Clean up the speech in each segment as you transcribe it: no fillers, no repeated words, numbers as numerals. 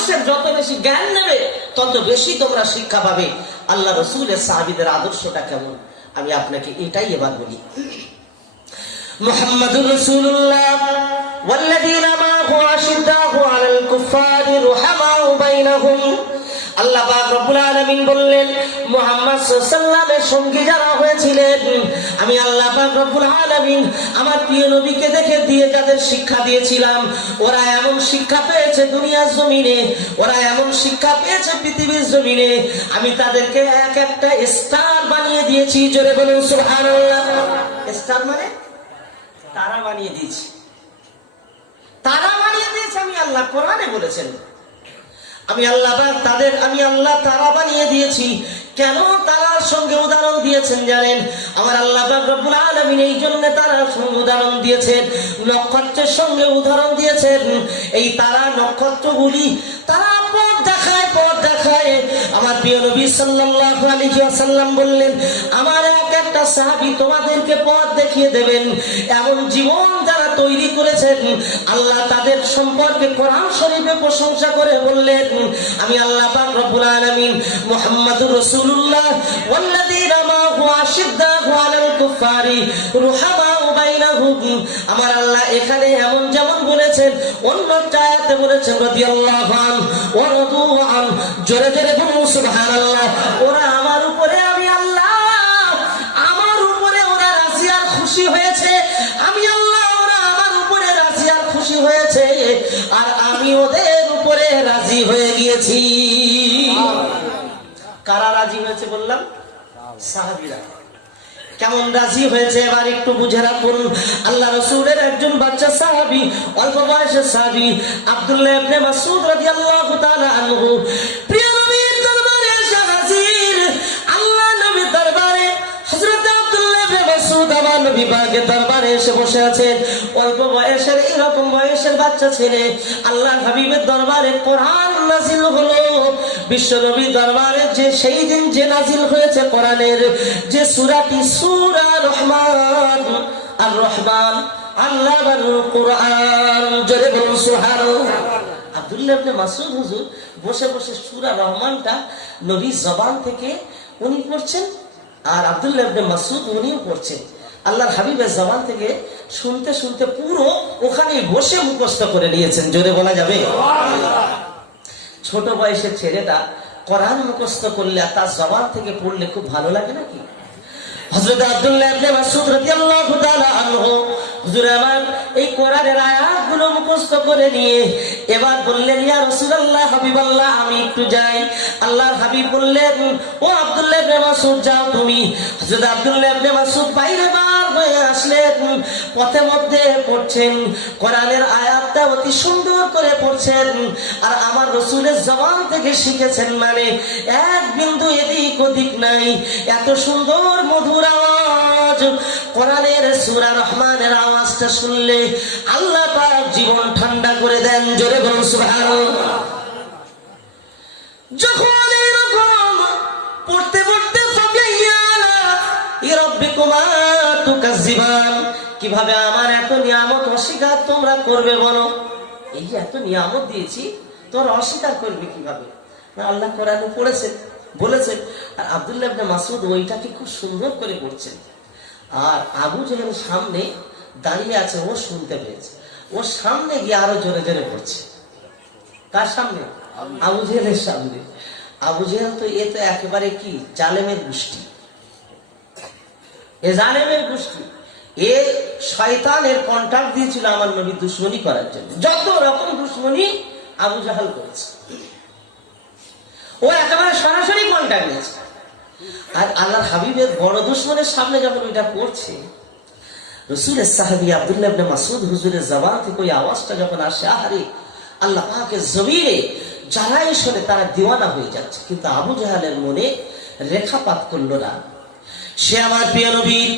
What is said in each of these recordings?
মানুষের যত বেশি জ্ঞান নেবে তত বেশি তোমরা শিক্ষা পাবে। আল্লাহ রাসূলের সাহাবীদের আদর্শটা কেমন আমি আপনাকে এটাই এবার বলি। মুহাম্মাদুর রাসূলুল্লাহ ওয়াল্লাযীনা মা'হু আশিদ্দাউ আলাল কুফফারি রুহামাউ বাইনাহুম। আল্লাহ পাক রব্বুল আলামিন বললেন মুহাম্মদ সাল্লাল্লাহু আলাইহি ওয়াসাল্লামের সঙ্গী যারা হয়েছিলেন আমি আল্লাহ পাক রব্বুল আলামিন আমার প্রিয় নবীকে দেখে দিয়ে যাদের শিক্ষা দিয়েছিলাম ওরা এমন শিক্ষা পেয়েছে দুনিয়ার জমিনে, ওরা এমন শিক্ষা পেয়েছে পৃথিবীর জমিনে, আমি তাদেরকে এক একটা স্টার বানিয়ে দিয়েছি। জোরে বলুন সুবহানাল্লাহ। স্টার মানে তারা বানিয়ে দিয়েছি, তারা বানিয়ে দিয়েছে আমি আল্লাহ, কোরআনে বলেছেন আমি আল্লাহ তারা বানিয়ে দিয়েছি। কেন তারার সঙ্গে উদাহরণ দিয়েছেন জানেন? আমার আল্লাহ পাক রব্বুল আলামিন এই জন্য তারার সঙ্গে উদাহরণ দিয়েছেন, নক্ষত্রের সঙ্গে উদাহরণ দিয়েছেন। এই তারা নক্ষত্রগুলি তারা পথ দেখায়, পথ দেখায়। আমার প্রিয় নবী সাল্লাল্লাহু আলাইহি ওয়াসাল্লাম বললেন আমার এক একটা সাহাবী তোমাদেরকে পথ দেখিয়ে দেবেন। এমন জীবন যারা তৈরি করেছেন আল্লাহ তাদের সম্পর্কে কোরআন শরীফে প্রশংসা করে বললেন আমি আল্লাহ পাক রব্বুল আলামিন মুহাম্মাদুর রাসূলুল্লাহ ওয়াল্লাযীনা মা'হু আশিদ্দাউ আলাল কুফফারি রুহামাউ বাইনাহুম। আমার আল্লাহ এখানে এমন যেমন বলেছেন অন্য আয়াতে বলেছেন রাদিয়াল্লাহু আনহু ওয়া রাদু আন। জোরে জোরে বলুন সুবহানাল্লাহ। ওরা আমার উপরে আমি আল্লাহ আমার উপরে ওরা রাজি আর খুশি হয়েছে, আমি আল্লাহ ওরা আমার উপরে রাজি আর খুশি হয়েছে আর আমি ওদের উপরে রাজি হয়ে গিয়েছি। কারা রাজি হয়েছে বললাম? সাহাবীরা। কেমন রাজি হয়েছে এবার একটু বুঝে রাখুন। আল্লাহ রাসূলের একজন বাচ্চা সাহাবী, অল্প বয়সের সাহাবী আব্দুল্লাহ ইবনে মাসউদ রাদিয়াল্লাহু তাআলা আনহু প্রিয় নবীর দরবারে এসে হাজির। আল্লাহ নবীর দরবারে হযরত আব্দুল্লাহ ইবনে মাসউদ আমার নবী পাকের দরবারে এসে বসে আছেন। অল্প বয়সের এরকম বয়সের বাচ্চা ছেলে আল্লাহ হাবিবের দরবারে কোরআন নাযিল হলো। বিশ্ব নবীর দরবারে যে সেই দিন যে নাযিল হয়েছে কোরআনের যে সূরাটি সূরা রহমান আর রহমান আল্লাহর কোরআন। জোরে বলুন সুবহানাল্লাহ। আব্দুল্লাহ ইবনে মাসউদ হুজুর বসে বসে সূরা রহমানটা নবীর জবান থেকে উনি পড়ছেন আর আব্দুল্লাহ ইবনে মাসউদ উনিও পড়ছেন। আল্লাহর হাবিবের জবান থেকে শুনতে শুনতে পুরো ওখানে বসে মুখস্থ করে নিয়েছেন। জোরে বলা যাবে? ছোট বয়সের ছেলেটা কোরআন মুখস্থ করলে তার জবান থেকে পড়লে খুব ভালো লাগে নাকি? হযরত আব্দুল্লাহ ইবনে মাসউদ রাদিয়াল্লাহু তাআলা আনহু হুজুর আমার এই কোরআনের আয়াতগুলো মুখস্থ করে নিয়ে এবার বললেন ইয়া রাসূলুল্লাহ হাবিবাল্লাহ আমি একটু যাই। আল্লাহর হাবিব বললেন ও আব্দুল্লাহ ইবনে মাসউদ যাও তুমি। হযরত আব্দুল্লাহ ইবনে মাসউদ বাইরে বার হয়ে আসলেন, পথে মধ্যে পড়ছেন কোরআনের আয়াতটা অতি সুন্দর করে পড়ছেন আর আমার রাসূলের জবান থেকে শিখেছেন, মানে এক বিন্দু এদিক ওদিক নাই। এত সুন্দর মধুর আওয়াজ কোরআনের সূরা রহমানের আওয়াজটা শুনলে আল্লাহ পাক জীবন ঠান্ডা করে দেন। জোরে বলুন সুবহানাল্লাহ। যখন এরকম পড়তে পড়তে ফাবিয়ালা ইরাব্বিকুমা তুকাজ্জিবান, কিভাবে আমার এত নিয়ামত অস্বীকার তোমরা করবে বলো? এই যে এত নিয়ামত দিয়েছি তোমরা অস্বীকার করবে কিভাবে? আল্লাহ কোরআনে পড়েছেন বলেছেন আর আব্দুল্লাহ ইবনে মাসউদ ওইটাকে খুব সুন্দর করে পড়ছেন আর আবু জেহেল সামনে দাঁড়িয়ে আছে, ও শুনতে পেয়েছে, ও সামনে গিয়ে আরো জোরে জোরে পড়ছে। কার সামনে? আবু জেহেলের সামনে। আবু জেহেল তো এ তো একেবারে কি জালেমের গোষ্ঠী, এ জালেমের গোষ্ঠী, এ শয়তানের কন্ট্রাক্ট দিয়েছিল আমার নবী দুশমনি করার জন্য। যত রকম দুশমনি আবু জাহাল করেছে, ও একেবারে সরাসরি কন্ট্রাক্ট নিয়েছে। আর আল্লাহর হাবিবের বড় দুশমনের সামনে যখন ওইটা পড়ছে, রাসূলের সাহাবী আব্দুল্লাহ ইবনে মাসউদ হুজুরের জবান থেকে ওই আওয়াজটা যখন আসে, আহারে আল্লাহ পাকের জমিনে যারাই শোনে তারা দিওয়ানা হয়ে যাচ্ছে, কিন্তু আবু জাহালের মনে রেখাপাত করলো না। সে আমার প্রিয় নবীর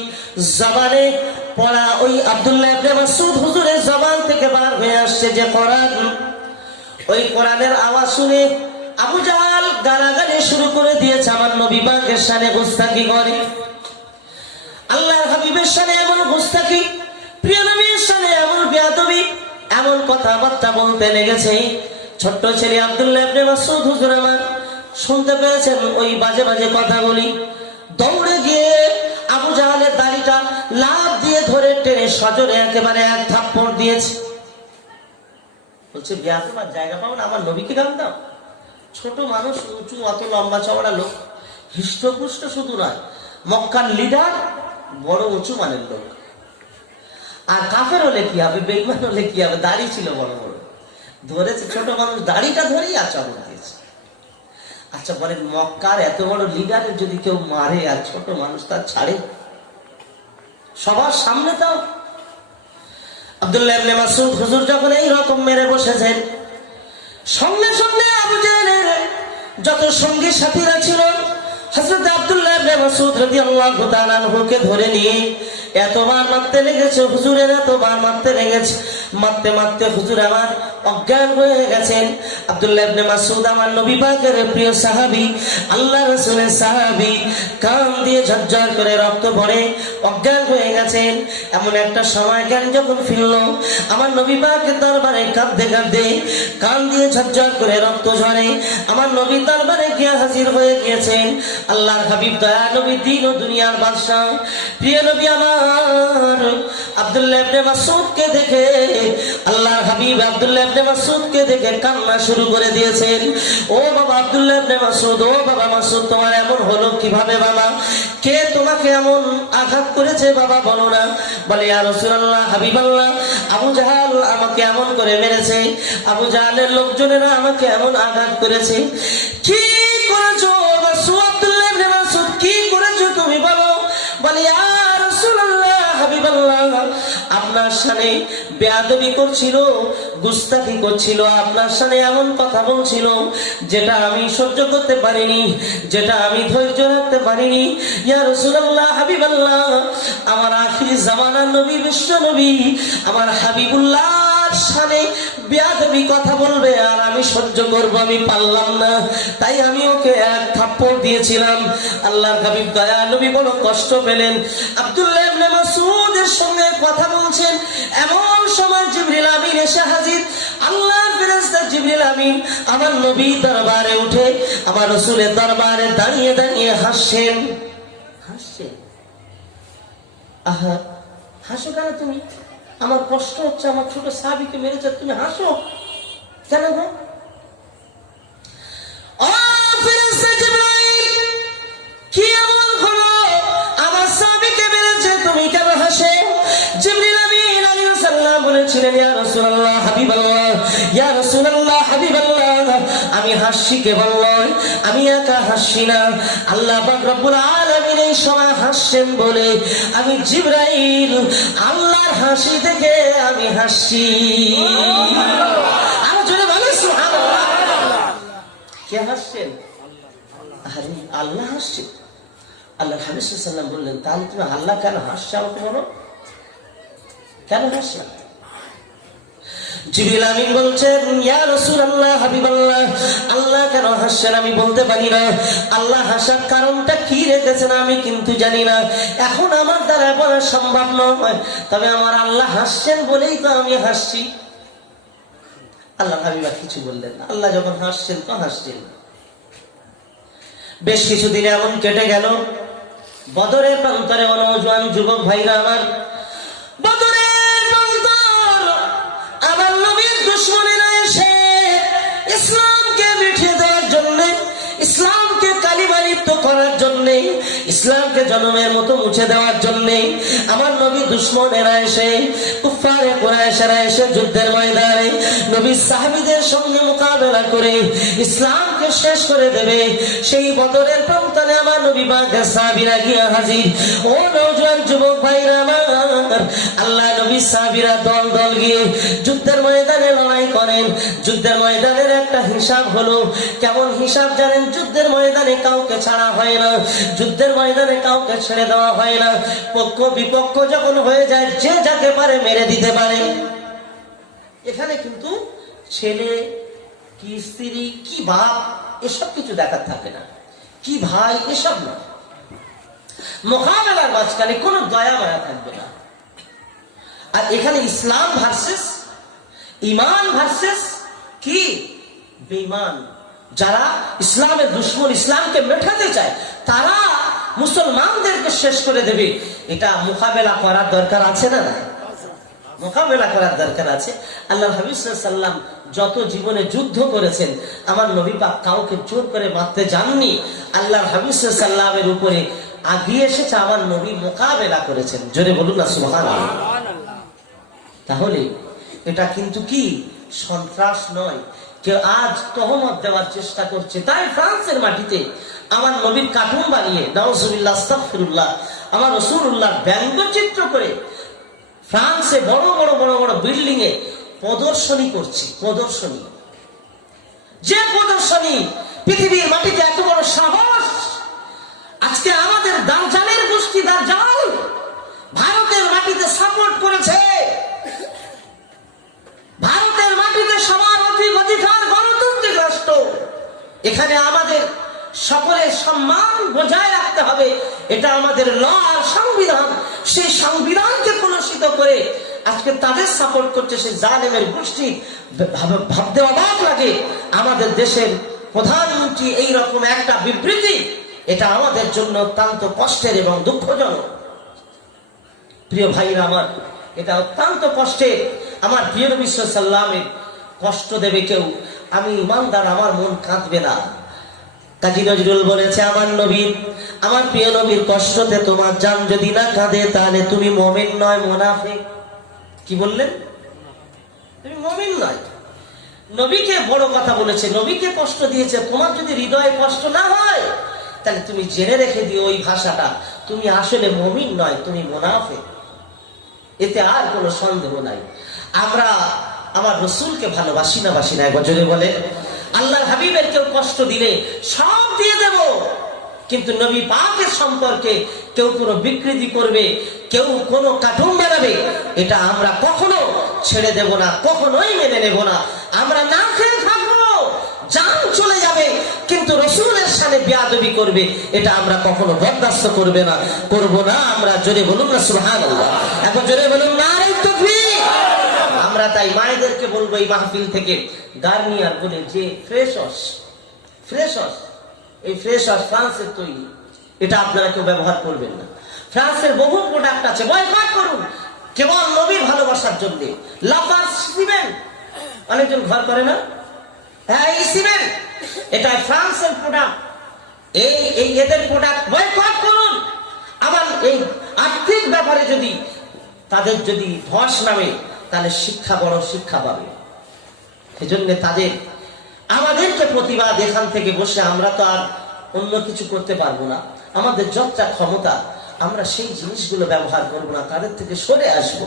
জবানে পড়া ওই আব্দুল্লাহ ইবনে মাসউদ হুজুরের জবান থেকে বার হয়ে আসছে যে কোরআন, ওই কোরআনের আওয়াজ শুনে আবু জাহাল গালাগালি শুরু করে দিয়েছে। আমার নবী পাকের শানে গুস্তাখি করে, আল্লাহর হাবিবের শানে এমন গুস্তাখি, প্রিয় নবীর শানে এমন বেয়াদবি, এমন কথাবার্তা বলতে লেগেছে। ছোট্ট ছেলে আব্দুল্লাহ ইবনে মাসউদ হুজুর আমার শুনতে পেয়েছেন ওই বাজে বাজে কথাগুলি, দৌড়ে গিয়ে আবু জাহালের দাড়িটা লাফ দিয়ে ধরে টেনে সজোরে একেবারে এক থাপ্পড় দিয়েছে। বলছে বিয়াদব, জায়গা পাও না, আমার নবীকে গান দাও। ছোট মানুষ, উঁচু, অত লম্বা চওড়া লোক, হৃষ্টপুষ্ট শুধু নয়, মক্কার লিডার, বড় উঁচু মানের লোক। আর কাফের হলে কি হবে, বেঈমান হলে কি হবে, দাড়ি ছিল বড় বড়, ধরেছে ছোট মানুষ, দাড়িটা ধরেই আচরণ দিয়েছে। আচ্ছা বলেন, মক্কার এত বড় লিডারের যদি কেউ মারে আর ছোট মানুষ তার ছাড়ে? সবার সামনে তাও। আব্দুল্লাহ ইবনে মাসউদ হুজুর যখন এই রকম মেরে বসেছেন, সঙ্গে সঙ্গে আবু জাহেলের যত সঙ্গী সাথীরা ছিল হযরত আব্দুল্লাহ ইবনে মাসউদ রাদিয়াল্লাহু তাআলা আনহুকে ধরে নিয়ে এতবার মারতে লেগেছে, হুজুরের এতবার মারতে লেগেছে, মারতে মারতে হুজুর আমার অজ্ঞান হয়ে গেছেন। আব্দুল্লাহ ইবনে মাসউদ আমার নবী পাকের প্রিয় সাহাবী, আল্লাহ রাসূলের সাহাবী, কান দিয়ে ঝরঝর করে রক্ত পড়ে অজ্ঞান হয়ে গেছেন। এমন একটা সময় জ্ঞান যখন ফিরল, আমার নবী পাকের দরবারে কাঁদতে কাঁদতে কান দিয়ে ঝরঝর করে রক্ত ঝরে আমার নবীর দরবারে গিয়ে হাজির হয়ে গিয়েছেন আল্লাহর হাবিব, দয়া নবী, দ্বীন ও দুনিয়ার বাদশা, প্রিয় নবী আমার আব্দুল্লাহ ইবনে মাসউদকে দেখে, আল্লাহর হাবিব আব্দুল্লাহ ইবনে মাসউদকে দেখে কান্না শুরু করে দিয়েছেন। ও বাবা আব্দুল্লাহ ইবনে মাসউদ, ও বাবা মাসউদ, তোমার এমন হলো কিভাবে বাবা? কে তোমাকে এমন আঘাত করেছে বাবা, বলো না। বলে ইয়া রাসূলুল্লাহ, হাবিবাল্লাহ, আবু জাহাল আমাকে এমন করে মেরেছে, আবু জাহালের লোকজনেরা আমাকে এমন আঘাত করেছে। কি করেছো মাসউদ, আব্দুল্লাহ ইবনে মাসউদ, কি করেছো তুমি বলো? বলে ইয়া রাসূলুল্লাহ, হাবিবাল্লাহ, আপনার সামনে বেয়াদবি করছিল, গুস্তাখি করছিল, আপনার সামনে এমন কথা বলছিল যেটা আমি সহ্য করতে পারিনি, যেটা আমি ধৈর্য রাখতে পারিনি। ইয়া রাসূলুল্লাহ, হাবিবাল্লাহ, আমার আখির জামানার নবী, বিশ্ব নবী, আমার হাবিবুল্লাহর সামনে বেয়াদবি কথা বলবে আর আমি সহ্য করব, আমি পারলাম না, তাই আমি ওকে এক থাপ্পড় দিয়েছিলাম। আল্লাহর হাবিব দয়া নবী বড় কষ্ট পেলেন। আব্দুল্লাহ ইবনে মাসউদের সঙ্গে কথা বলছেন, এমন সময় জিবরিল আমিন এসে হাজির। আল্লাহর ফেরেশতা জিবরিল আমিন আমার নবীর দরবারে উঠে আমার রাসূলের দরবারে দাঁড়িয়ে দাঁড়িয়ে হাসছেন। আহা, হাসো কেন তুমি? আমার কষ্ট হচ্ছে, আমার ছোট সাহাবীকে মেরেছে, তুমি হাসো কেন গো? ও ফেরেশতা জিবরাইল, কি এমন হলো? আমার সাহাবীকে মেরেছে, তুমি কেন হাসো? জিবরিল আমিন আলাইহিস সালাম বলেছিলেন, ইয়া রাসূলুল্লাহ, হাবিবাল্লাহ, ইয়া রাসূলুল্লাহ, হাবিবাল্লাহ, আমি হাসি কেবল নয়, আমি একা হাসি না, আল্লাহ পাক রব্বুল আলামিন এই সময় হাসছেন বলে আমি জিবরাইল আল্লাহর হাসি থেকে আমি হাসি। আর জোরে বলো সুবহানাল্লাহ। কে হাসছেন? আরে আল্লাহ হাসছে। আল্লাহ হাবিব সাল্লাল্লাহু আলাইহি ওয়াসাল্লাম বললেন, তাহলে তুমি আল্লাহ কেন হাসছো আমাকে বলো, কেন হাসছো? জিবরিল আমিন বলছেন, ইয়া রাসূলুল্লাহ, হাবিবাল্লাহ, আল্লাহ কেন হাসছেন আমি বলতে পারি না, আল্লাহ হাসার কারণটা কি রেখেছেন আমি কিন্তু জানি না, এখন আমার দ্বারা বলা সম্ভব নয়, তবে আমার আল্লাহ হাসছেন বলেই তো আমি হাসছি। আল্লাহ হাবিব কিছু বললেন না, আল্লাহ যখন হাসছেন তো হাসছেন। বেশ কিছুদিন এমন কেটে গেল, বদরের প্রান্তরে নওজোয়ান যুবক ভাইরা আমার, বদরের প্রান্তর আমার নবীর দুশমনেরা এসে ইসলামকে মিটিয়ে দেওয়ার জন্য, ইসলামকে কালিমা লিপ্ত করার জন্য, ইসলামকে জনমের মতো মুছে দেওয়ার জন্য আমার নবী দুশমনেরা এসে, কুফারে কুরাইশরা এসে যুদ্ধের ময়দানে নবীর সাহাবীদের সঙ্গে মোকাবেলা করে ইসলামকে শেষ করে দেবে। সেই বদরের প্রান্তরে আমার নবী পাকের সাহাবীরা গিয়ে হাজির। ও নওজোয়ান যুবক ভাইরা আমার, আল্লাহ নবীর সাহাবীরা দল দল গিয়ে যুদ্ধের ময়দানে লড়াই করেন। যুদ্ধের ময়দানের একটা হিসাব হলো, কেমন হিসাব জানেন? যুদ্ধের ময়দানে কাউকে ছাড়া হয় না, যুদ্ধের ময়দানে কাউকে ছেড়ে দেওয়া হয় না। পক্ষ বিপক্ষ যখন হয়ে যায়, যে যাকে পারে মেরে দিতে পারে। এখানে কিন্তু ছেলে কি, স্ত্রী কি, বাপ, এসব কিছু দেখার থাকে না, কি ভাই, এসব না। মোকাবেলার মাঝখানে কোনো দয়া মায়া থাকবে না। আর এখানে ইসলাম ভার্সেস ইমান ভার্সেস কি বেঈমান, যারা ইসলামের দুশমন, ইসলামকে মেটাতে চায়, তারা মুসলমানদেরকে শেষ করে দেবে। এটা মোকাবেলা করার দরকার আছে না? মোকাবেলা করার দরকার আছে। আল্লাহর হাবিব সাল্লাল্লাহু আলাইহি ওয়াসাল্লাম যত জীবনে যুদ্ধ করেছেন, আমার নবী পাক কাউকে জোর করে মারতে যাননি। আল্লাহর হাবিব সাল্লাল্লাহু আলাইহি ওয়াসাল্লামের উপরে আগিয়ে এসেছে, আমার নবী মোকাবেলা করেছেন। জোরে বলুন না সুবহানাল্লাহ। তাহলে এটা কিন্তু কি সন্ত্রাস নয়। কেউ আজ তহমত দেওয়ার চেষ্টা করছে, তাই ফ্রান্সের মাটিতে আমার নবীর কার্টুন বানিয়ে, নাউজুবিল্লাহ আস্তাগফিরুল্লাহ, আমার রাসূলুল্লাহর ব্যঙ্গচিত্র করে ফ্রান্সে বড় বড় বড় বড় বিল্ডিং এ প্রদর্শনী করছে। প্রদর্শনী, যে প্রদর্শনী পৃথিবীর মাটিতে এত বড় সাহস, আজকে আমাদের দাজ্জালের গোষ্ঠী দাজ্জাল ভারতের মাটিতে সাপোর্ট করেছে। ভারতের মাটিতে সবার অধিকার গণতান্ত্রিক রাষ্ট্র, এখানে আমাদের সকলের সম্মান বজায় রাখতে হবে। এটা আমাদের ল আর সংবিধান। সেই সংবিধানকে কলুষিত করে আজকে তাদের সাপোর্ট করছে সে জালেমের গোষ্ঠী। ভাবতে অবাক লাগে, আমাদের দেশের প্রধানমন্ত্রী এইরকম একটা বিবৃতি, এটা আমাদের জন্য অত্যন্ত কষ্টের এবং দুঃখজনক। প্রিয় ভাইরা আমার, এটা অত্যন্ত কষ্টের। আমার প্রিয় নবী সাল্লাল্লাহু আলাইহি ওয়াসাল্লামের কষ্ট দেবে কেউ, আমি ইমানদার, আমার মন কাঁদবে না। কাজী নজরুল বলেছে, আমার প্রিয় নবীর কষ্টতে তোমার জান যদি না কাঁদে, তাহলে তুমি মুমিন নয়, মুনাফিক। কি বললেন? তুমি মুমিন নয়। নবীকে বড় কথা বলেছে, নবীকে কষ্ট দিয়েছে, তোমার যদি হৃদয়ে কষ্ট না হয়, তাহলে তুমি জেনে রেখে দিও ওই ভাষাটা, তুমি আসলে মুমিন নয়, তুমি মুনাফিক। এতে আর কোনো সন্দেহ নাই। আমরা আমার রাসূলকে ভালোবাসি না, বাসি না? একবার জোরে বলে। আল্লাহর হাবিবের কেউ কষ্ট দিলে সব দিয়ে দেব, কিন্তু নবী পাকের সম্পর্কে কেউ কোনো বিকৃতি করবে, কেউ কোনো কার্টুন বানাবে, এটা আমরা কখনো ছেড়ে দেব না, কখনোই মেনে নেব না। আমরা না খেয়ে থাকবো, জান চলে যাবে, কিন্তু রাসূলের সাথে বেয়াদবি করবে, এটা আমরা কখনো বরদাস্ত করব না। আমরা জোরে বলুন না সুবহানাল্লাহ। এখন জোরে বলুন নারে তাকবীর। আমরা তাই মায়েদেরকে বলবো এই মাহফিল থেকে, গার্নিয়ার বলে যে ফ্রেশ ওয়াশ, এই ফ্রেশ ওয়াশ ফ্রান্সের তৈরি, এটা আপনারা কেউ ব্যবহার করবেন না। ফ্রান্সের বহু প্রোডাক্ট আছে, বয়কট করুন, কেবল নবীর ভালোবাসার জন্য। লাফার সিমেন্ট অনেকজন ঘর করে না, হ্যাঁ এই সিমেন্ট, এটা ফ্রান্সের প্রোডাক্ট, এই এদের প্রোডাক্ট বয়কট করুন। আবার এই আর্থিক ব্যাপারে যদি তাদের যদি ধস নামে, তাহলে শিক্ষা বড় শিক্ষা পাবে। এজন্য আমাদেরকে প্রতিবাদ, এখান থেকে বসে আমরা তো আর অন্য কিছু করতে পারবো না। আমাদের যতটা ক্ষমতা, আমরা সেই জিনিসগুলো ব্যবহার করবো না, তাদের থেকে সরে আসবো।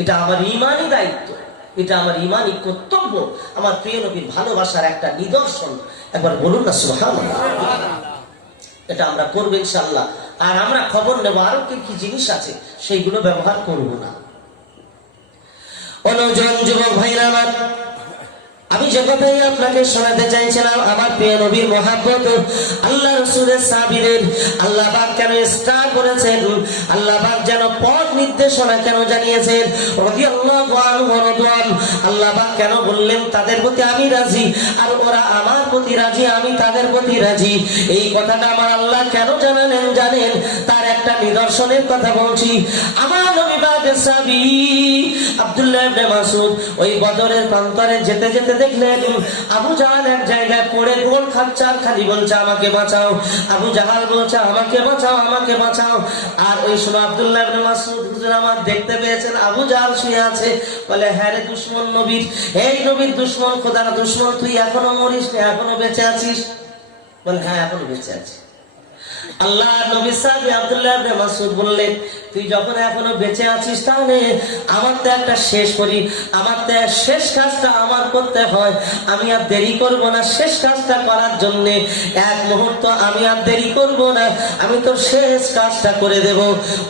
এটা আমার ইমানি দায়িত্ব, এটা আমার ইমানি কর্তব্য, আমার প্রিয় নবীর ভালোবাসার একটা নিদর্শন। একবার বলুন না সুবহানাল্লাহ। এটা আমরা করবো ইনশাআল্লাহ। আর আমরা খবর নেবো আরো কি জিনিস আছে, সেইগুলো ব্যবহার করবো না। অনুজন যুবক ভাইরা আমার, আমি যে কথাই আপনাকে শোনাতে চাইছিলাম, আমার প্রিয় নবীর মহব্বত, আল্লাহ রাসূলের সাহাবীদের আল্লাহ পাক কেন স্টার করেছেন, আল্লাহ পাক যেন পথ নির্দেশনা কেন জানিয়েছেন, রাদিয়াল্লাহু আনহু রাদওয়ান। আল্লাহ পাক কেন বললেন তাদের প্রতি আমি রাজি, আর ওরা আমার প্রতি রাজি, আমি তাদের প্রতি রাজি। এই কথাটা আমার আল্লাহ কেন জানেন? তার একটা নিদর্শনের কথা বলছি। আমার নবী পাকের সাহাবী আব্দুল্লাহ ইবনে মাসউদ ওই বদরের প্রান্তরে যেতে যেতে দেখলেন আবু জাহাল এক জায়গায় পড়ে গোল খাচ্ছে, আর খালি বলছে আমাকে বাঁচাও। আবু জাহাল বলছে আমাকে বাঁচাও, আমাকে বাঁচাও। আর ওই সময় আব্দুল্লাহ ইবনে মাসউদ হুজুর আমার দেখতে পেয়েছেন আবু জাহাল শুয়ে আছে। বলে হ্যাঁ রে দুশমন নবীর, এই নবীর দুশমন, খোদার দুশমন, তুই এখনো মরিস না, এখনো বেঁচে আছিস? বলে হ্যাঁ এখনো বেঁচে আছি। আল্লাহ নবী সাহাবী আব্দুল্লাহ ইবনে মাসউদ বললেন তুই যখন এখনো বেঁচে আছিস, তাহলে আমার তো একটা শেষ করি, আমার তো শেষ কাজটা আমার করতে হয়। আমি আর দেরি করব না, শেষ কাজটা করার জন্য এক মুহূর্ত আমি আর দেরি করব না, আমি তোর শেষ কাজটা করে দেব।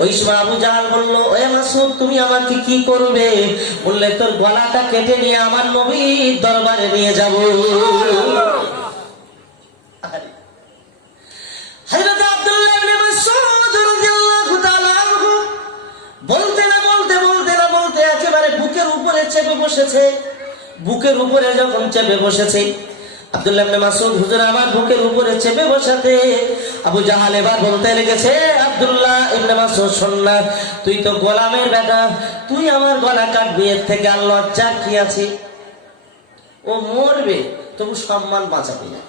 ওই সময় আবু জাহাল বলল এ মাসউদ তুমি আমাকে কি করবে? বললে তোর গলাটা কেটে নিয়ে আমার নবীর দরবারে নিয়ে যাব। হযরত আব্দুল্লাহ ইবনে মাসউদ রাদিয়াল্লাহু তাআলা আনহু বলতে না বলতে একেবারে বুকের উপরে চেপে বসেছে। বুকের উপরে যখন চেপে বসেছে, আব্দুল্লাহ ইবনে মাসউদ হুজুর আমার বুকের উপরে চেপে বসাতে আবু জাহাল এবার বলতে লেগেছে, আব্দুল্লাহ ইবনে মাসউদ শোন না, তুই তো গোলামের বেটা, তুই আমার গলা কাটবি, এর থেকে আর লজ্জা কি আছে? ও মরবে তবু সম্মান বাঁচাবে না।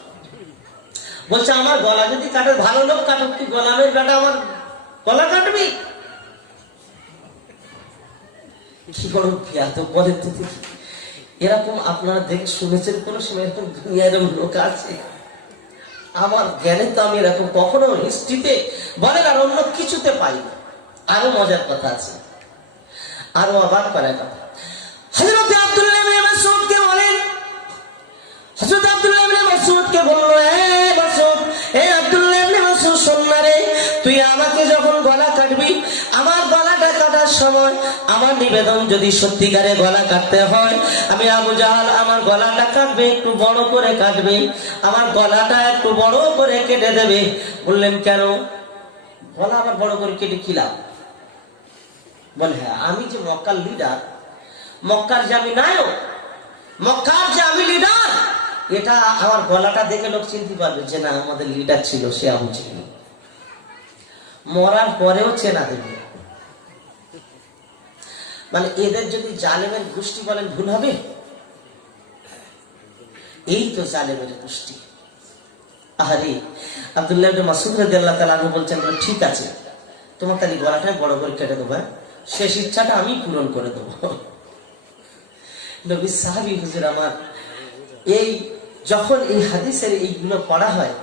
বলছে আমার গলা যদি কাটে, ভালো লোক কাটুক, তুই গোলামের বেটা আমার গলা কাটবি? কি বড় তো বলে তো দেখি। এরকম আপনারা দেখে শুনেছেন কোন সময় এরকম দুনিয়ার লোক আছে? আমার জ্ঞানে তো আমি এরকম কখনো হিস্ট্রিতে বলেন আর অন্য কিছুতে পাই না। আরো মজার কথা আছে, আরো অবাক করার কথা। হযরত আব্দুল্লাহ ইবনে মাসউদকে বলেন, হযরত আব্দুল্লাহ ইবনে মাসউদকে বলল, মাসউদ, আব্দুল্লাহ ইবনে মাসউদ শোন না রে, তুই আমাকে যখন গলা কাটবি, আমার গলাটা কাটার সময় আমার নিবেদন, যদি সত্যিকারে গলা কাটতে হয়, আমি আবু জাহাল আমার গলাটা কাটবে, একটু বড় করে কাটবে, আমার গলাটা একটু বড় করে কেটে দেবে। বললেন কেন? গলা আমার বড় করে কেটে কি লাভ? বলে হ্যাঁ, আমি যে মক্কার লিডার, মক্কার যে আমি নায়ক, মক্কার যে আমি লিডার, এটা আমার গলাটা দেখে লোক চিনতে পারবে যে না আমাদের লিডার ছিল সে আবু জাহেল। মরার পরেও চেনা দেবে। মানে এদের যদি জালেমের গোষ্ঠী বলেন ভুল হবে? এই তো জালেমের গোষ্ঠী। আরে আব্দুল্লাহ ইবনে মাসউদ রাদিয়াল্লাহু তাআলা আনহু বলছেন, ঠিক আছে তোমার তাহলে গলাটা বড় করে কেটে দেবো, শেষ ইচ্ছাটা আমি পূরণ করে দেবো। নবী সাহাবী হুজুর আমার, এই যখন এই হাদিসের এইগুলো পড়া হয়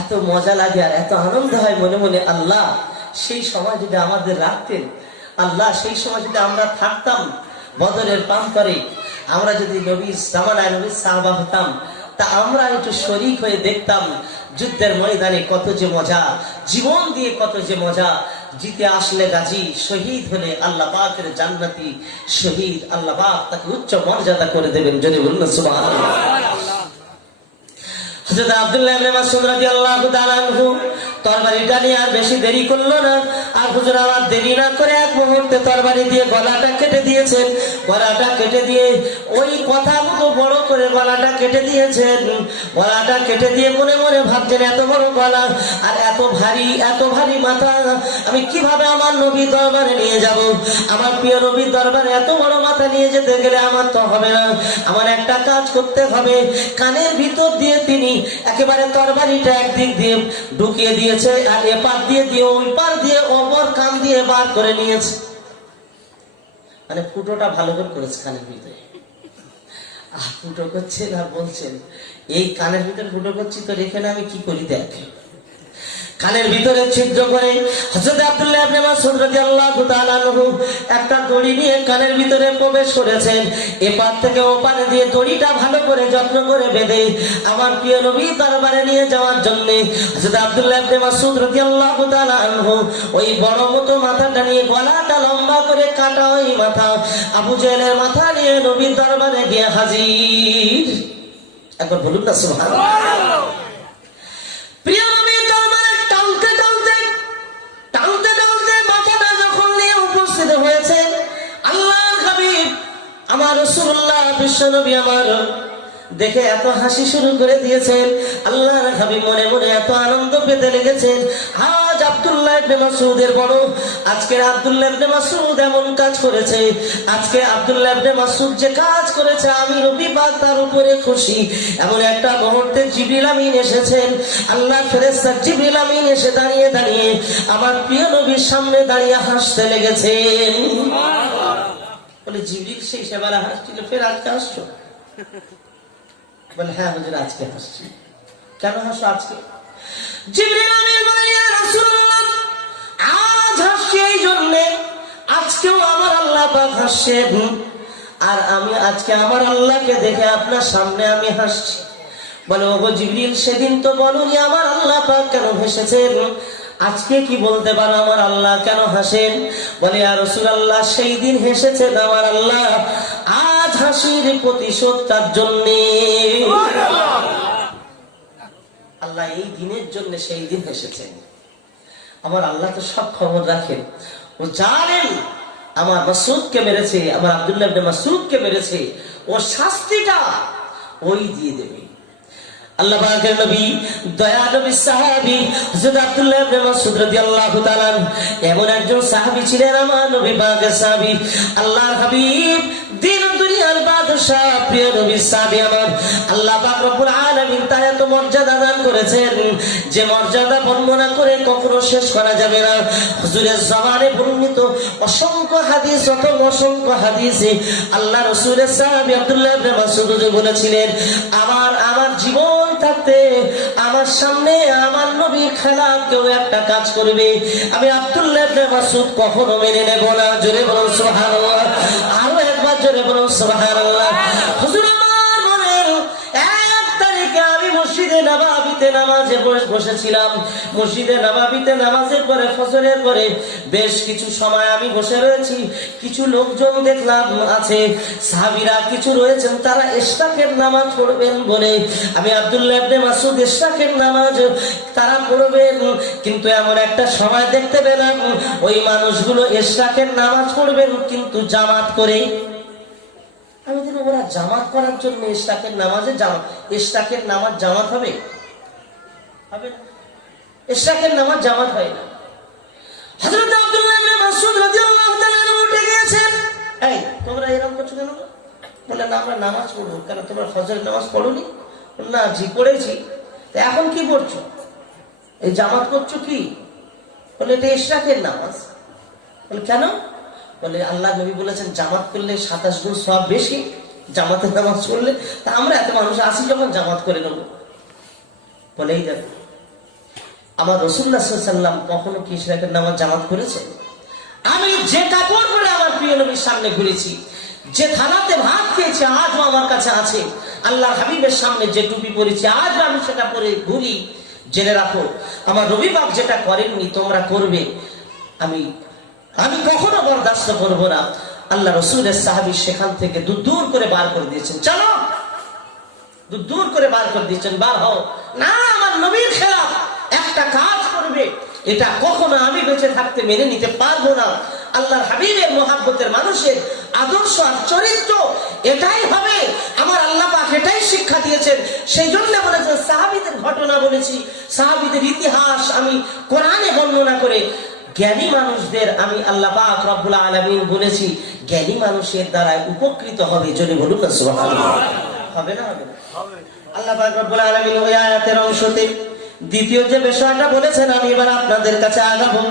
এত মজা লাগে আর এত আনন্দ হয় মনে মনে, আল্লাহ সেই সময় যদি আমাদের রাখতেন, আল্লাহ সেই সময় যদি আমরা থাকতাম বদরের প্রান্তরে, আমরা যদি নবীর জামানায় নবীর সাহাবা হতাম, তা আমরা একটু শরীক হয়ে দেখতাম যুদ্ধের ময়দানে কত যে মজা, জীবন দিয়ে কত যে মজা। জিতে আসলে গাজী, শহীদ হলে আল্লাহ পাকের জান্নাতি শহীদ, আল্লাহ পাক তাকে উচ্চ মর্যাদা করে দেবেন। যদি বলুন সুবহানাল্লাহ। হযরত আব্দুল্লাহ ইবনে মাসউদ রাদিয়াল্লাহু তাআলা আনহু তরবারিটা নিয়ে আর বেশি দেরি করলো না, আর হুজুর আমার দেরি না করে এক মুহূর্তে তরবারি দিয়ে গলাটা কেটে দিয়েছেন। গলাটা কেটে দিয়ে ওই কথা মতো বড় করে গলাটা কেটে দিয়েছেন। গলাটা কেটে দিয়ে মনে মনে ভাবছেন এত বড় গলা আর এত ভারী মাথা, আমি কিভাবে আমার নবীর দরবারে নিয়ে যাব? আমার প্রিয় নবীর দরবারে এত বড় মাথা নিয়ে যেতে গেলে আমার তো হবে না, আমার একটা কাজ করতে হবে। কানের ভিতর দিয়ে তিনি একেবারে তরবারিটা একদিক দিয়ে ঢুকিয়ে দিয়েছে, আর এপার দিয়ে ওই পার দিয়ে অপর কান দিয়ে বার করে নিয়েছে। মানে ফুটোটা ভালো করে করেছে কানের ভিতরে। ফুটো করছে না, বলছেন এই কানের ভিতরে ফুটো করছি তো রেখে না আমি কি করি দেখ। কানের ভিতরে ছিদ্র করে হযরত আব্দুল্লাহ ইবনে মাসউদ রাদিয়াল্লাহু তাআলা আনহু একটা দড়ি নিয়ে কানের ভিতরে প্রবেশ করেছেন। এপার থেকে ওপারে দিয়ে দড়িটা ভালো করে যত্ন করে বেঁধে আমার প্রিয় নবী দরবারে নিয়ে যাওয়ার জন্য হযরত আব্দুল্লাহ ইবনে মাসউদ রাদিয়াল্লাহু তাআলা আনহু ওই বড় মতো মাথাটা নিয়ে, গলাটা লম্বা করে কাটা ওই মাথা, আবু জাহেলের মাথা নিয়ে নবীর দরবারে গিয়ে হাজির। একবার বলুন না সুবহানাল্লাহ। প্রিয় নবী দরবারে টানতে মাথাটা যখন নিয়ে উপস্থিত হয়েছে, আল্লাহর হাবিব আমার রাসূলুল্লাহ বিশ্বনবী আমার দেখে এত হাসি শুরু করে দিয়েছেন। আল্লাহর হাবিব মনে মনে এত আনন্দ পেতে লেগেছেন। আজ আব্দুল্লাহ ইবনে মাসউদের বড়, আজকে আব্দুল্লাহ ইবনে মাসউদ এমন কাজ করেছে, আজকে আব্দুল্লাহ ইবনে মাসউদ যে কাজ করেছে আমি নবী পাক তার উপরে খুশি। এমন একটা মুহূর্তে জিবরিল আমিন এসেছেন, আল্লাহর ফেরেশতা জিবরিল আমিন এসে দাঁড়িয়ে আমার প্রিয় নবীর সামনে দাঁড়িয়ে হাসতে লেগেছেন। বলে জিবরিল সেই সেবারে হাসছিল, ফের আজকে হাসছো? বলে হ্যাঁ হুজুর আজকে হাসছি। কেন হাসো আজকে? জিবরিল আমিন বলে ইয়া রাসূলুল্লাহ, আজ হাসছি এই জন্য, আজকেও আমার আল্লাহ পাক হাসছেন, আর আমি আজকে আমার আল্লাহকে দেখে আপনার সামনে আমি হাসছি। বলে ওগো জিবরিল, সেদিন তো বলনি আমার আল্লাহ পাক কেন হেসেছেন, আজকে কি বলতে পারো আমার আল্লাহ কেন হাসেন? বলে ইয়া রাসূলুল্লাহ, সেই দিন হেসেছেন আমার আল্লাহ, আজ হাসির প্রতিশোধ তার জন্য। আল্লাহ এই দিনের জন্য সেই দিন হেসেছেন। আমার আল্লাহ তো সব খবর রাখেন, ও জানেন আমার মাসউদকে মেরেছে, আমার আব্দুল্লাহ ইবনে মাসউদকে মেরেছে, ওর শাস্তিটা ওই দিয়ে দেবে। আল্লাহ পাকের নবী দয়া নবী সাহাবী হযরত আব্দুল্লাহ ইবনে মাসউদ রাদিয়াল্লাহু তাআলা এমন একজন সাহাবী ছিলেন আমার নবী পাকের সাহাবী আল্লাহর হাবিব দিন দুনিয়ার বাদশা প্রিয় নবী সাহাবী আমার আল্লাহ পাক রব্বুল আলামিন তার এত মর্যাদা দান করেছেন যে মর্যাদা বর্ণনা করে কখনো শেষ করা যাবে না হুজুরের জবানে বর্ণিত অসংখ্য হাদিস অসংখ্য হাদিসে আল্লাহ রাসূলের সাহাবী আব্দুল্লাহ ইবনে মাসউদ বলেছিলেন আমার জীবন থাকতে আমার সামনে আমার নবীর খেলাফ কেউ একটা কাজ করবে আমি আব্দুল্লাহ ইবনে মাসউদ কখনো মেনে নেব না জোরে বলুন সুবহানাল্লাহ আরো একবার জোরে বলুন সুবহানাল্লাহ হুজুর আমার বলেন এক তারিখে আমি মসজিদে নববীতে নামাজে বসেছিলাম মসজিদে নববীতে নামাজের পরে ফজরের পরে বেশ কিছু সময় আমি বসে রয়েছি কিছু লোকজন দেখলাম আছে সাহাবীরা কিছু রয়েছেন তারা ইশরাকের নামাজ পড়বেন বলে আমি আব্দুল্লাহ ইবনে মাসউদ ইশরাকের নামাজ তারা পড়বেন কিন্তু এমন একটা সময় দেখতে পেলাম ওই মানুষগুলো ইশরাকের নামাজ পড়বেন কিন্তু জামাত করে আমি দিন ওরা জামাত করার জন্য ইশরাকের নামাজ জামাত হবে ইশরাকের নামাজ জামাত হয় না হযরত আব্দুল্লাহ ইবনে মাসউদ রাদিয়াল্লাহু তাআলা উঠে গিয়েছেন এই তোমরা এরকম করছো কেন বলে না আমরা নামাজ পড়বো কেন তোমরা ফজরের নামাজ পড়োনি না জি পড়েছি এখন কি পড়ছো এই জামাত করছো কি বলে এটা ইশরাকের নামাজ বলে কেন বলে আল্লাহ নবী বলেছেন জামাত করলে 27 গুণ সওয়াব বেশি জামাতের নামাজ পড়লে তা আমরা এত মানুষ আসি যখন জামাত করে নেব বলে এই দেখো আমার রাসূলুল্লাহ সাল্লাল্লাহু আলাইহি ওয়াসাল্লাম কখনো কি ইশরাকের নামাজ জামাত করেছে আমি যে কাপড় পরে আমার প্রিয় নবীর সামনে ঘুরেছি যে থালাতে ভাত খেয়েছি আজও আমার কাছে আছে আল্লাহর হাবিবের সামনে যে টুপি পরেছি আজও আমি সেটা পরে ঘুরি জেনে রাখো আমার নবী পাক যেটা করেননি তোমরা করবে আমি কখনো বরদাস্ত করব না আল্লাহ রাসূলের সাহাবী সেখান থেকে দূর করে বার করে দিয়েছেন চলো দূর করে বার করে দিয়েছেন বার হও না আমার নবীর খেলাফ একটা কাজ করবে এটা কখনো আমি বেঁচে থাকতে মেনে নিতে পারবো না আল্লাহর হাবিবের মহব্বতের মানুষের আদর্শ আর চরিত্র এটাই হবে আমার আল্লাহ পাক এটাই শিক্ষা দিয়েছেন সেই জন্য বলেছেন সাহাবীদের ঘটনা বলেছি সাহাবীদের ইতিহাস আমি কোরআনে বর্ণনা করে জ্ঞানী মানুষদের আমি আল্লাহ পাক রব্বুল আলামিন বলেছি জ্ঞানী মানুষের দ্বারা উপকৃত হবে যদি বলুন না সুবহানাল্লাহ হবে না হবে আল্লাহ পাক রব্বুল আলামিন ওই আয়াতের অংশতে দ্বিতীয় যে বিষয়টা বলেছেন আমি এবার আপনাদের কাছে আগাবো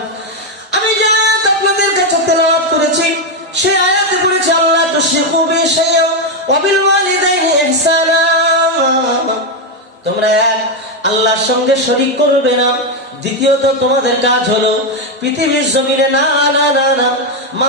আমি যে আয়াত আপনাদের কাছে তেলাওয়াত করেছি সেই আয়াতে পড়েছে আল্লাহ তুশরিকু বিশাইয়্যা ওয়া বিল ওয়ালিদাইনি ইহসানা তোমরা আল্লাহর সঙ্গে শরীক করবে না দ্বিতীয়ত তোমাদের কাজ হলো পৃথিবীর জমিনে না মা